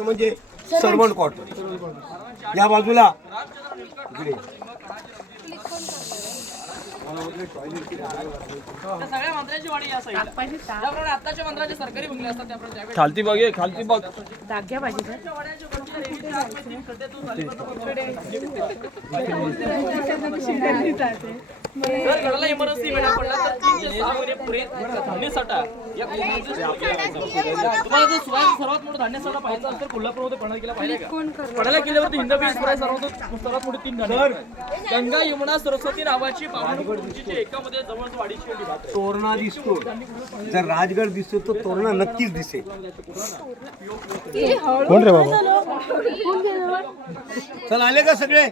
म्हणजे servant quarter या बाजूला इकडे सगळ्या मंत्र्यांची वाडी या साईडला त्याप्रमाणे आताच्या मंत्र्यांचे सरकारी बंगले असतात त्याप्रमाणे खालती बघ ये खालती बघ दाग्या पाहिजे जर गडाला इमर्जन्सी वेळा पडला तर 3 ते 6 महिने पुढे धान्य साठा या तुम्हाला जर सर्वात मोठा धान्य साठा पाहायचा असेल तर कोल्हापूरमध्ये पणा केला पाहिजे का पणाला केल्यावरती हिंदवी सर्वात मोठी 3 धान्य गंगा यमुना सरस्वती नावाची पावनची एकामध्ये जवळच वाडीची एवढी भात तोरणा दिसतो जर राजगड दिसतो तर तोरणा नक्कीच दिसेल. कोण रे बाबा चल आले का सगळे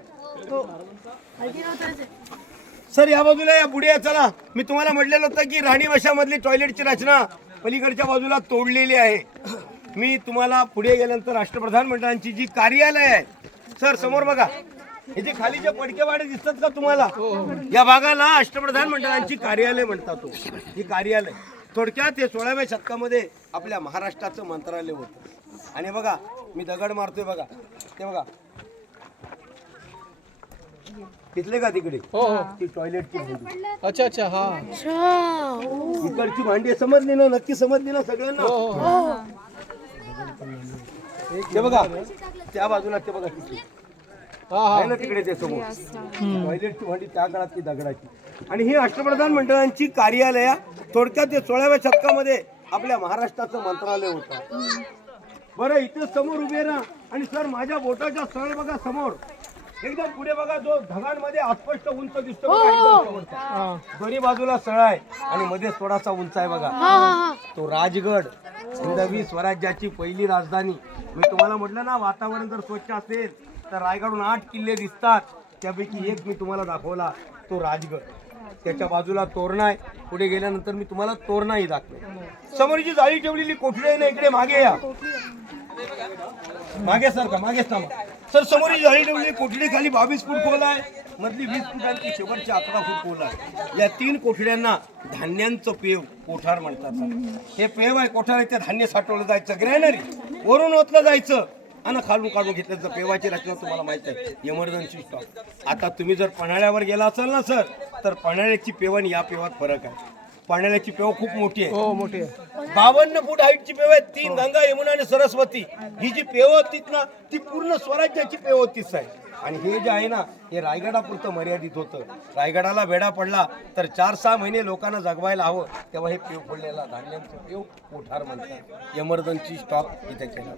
सर या बाजूला या पुढे या चला. मी तुम्हाला म्हटलेलं होतं की राणी वशामधली टॉयलेटची रचना पलीकडच्या बाजूला तोडलेली आहे. मी तुम्हाला पुढे गेल्यानंतर राष्ट्रप्रधान मंडळांची जी कार्यालय आहे सर समोर बघा हे जे खाली जे पडकेवाडे दिसतात का तुम्हाला या भागाला राष्ट्रप्रधान मंडळांची कार्यालय म्हणतात. ही कार्यालय थोडक्यात हे 16व्या शतकामध्ये आपल्या महाराष्ट्राचं मंत्रालय होतं. आणि बघा मी दगड मारतोय बघा ते बघा तिथले का तिकडे ती टॉयलेटची भांडी. अच्छा अच्छा हा इकडची भांडी समजली ना नक्की समजली ना सगळ्यांना. ते बघा त्या बाजूला ते बघा तिथे आहे ना तिकडे ते समोर टॉयलेटची भांडी त्या काळातली दगडाची. आणि ही राष्ट्रप्रधान मंडळांची कार्यालय थोडक्यात ते 16व्या शतकामध्ये आपल्या महाराष्ट्राचं मंत्रालय होतं. बरं इथे समोर उभे राहा आणि सर माझ्या बोटाच्या सळ बघा समोर एकदम पुढे बघा जो ढगांमध्ये अस्पष्ट उंच दिसतो दोन्ही बाजूला सळ आहे आणि मध्ये थोडासा उंच आहे बघा तो राजगड हिंदवी स्वराज्याची पहिली राजधानी. मी तुम्हाला म्हटलं ना वातावरण जर स्वच्छ असेल तर रायगडहून 8 किल्ले दिसतात त्यापैकी एक मी तुम्हाला दाखवला तो राजगड. त्याच्या बाजूला तोरणा आहे. पुढे गेल्यानंतर मी तुम्हाला तोरणाही दाखवेन. समोर जी जाळी ठेवलेली कोठडी आहे ना इकडे मागे या मागे सारखा मागे थांबा सर. समोर जी जाळी ठेवलेली कोठडी खाली 22 फूट खोल आहे मधली 20 फुटांची शेवटची 11 फूट खोल आहे. या 3 कोठड्यांना धान्यांचं पेव कोठार म्हणतात. हे पेव आहे कोठार आहे ते धान्य साठवलं जायचं ग्रॅनरी वरून ओतलं जायचं आणि खालून काढून घेतल्याचं पेवाची रचना तुम्हाला माहिती आहे इमर्जन्सी स्टॉक. आता तुम्ही जर पन्हाळ्यावर गेला असाल ना सर तर पन्हाळ्याची पेव आणि या पेवात फरक आहे. पन्हाळ्याची पेव खूप मोठी आहे. हो मोठी आहे 52 फूट हाईटची पेव आहे. 3 गंगा यमुना आणि सरस्वती ही जी पेव होती ना ती पूर्ण स्वराज्याची पेव होतीच आहे. आणि हे जे आहे ना हे रायगडापुरतं मर्यादित होतं. रायगडाला वेढा पडला तर 4-6 महिने लोकांना जगवायला हवं तेव्हा हे पेव पडलेला धान्यांचं पेव कोठार म्हणतात. इमर्जन्सी स्टॉक इथे केला.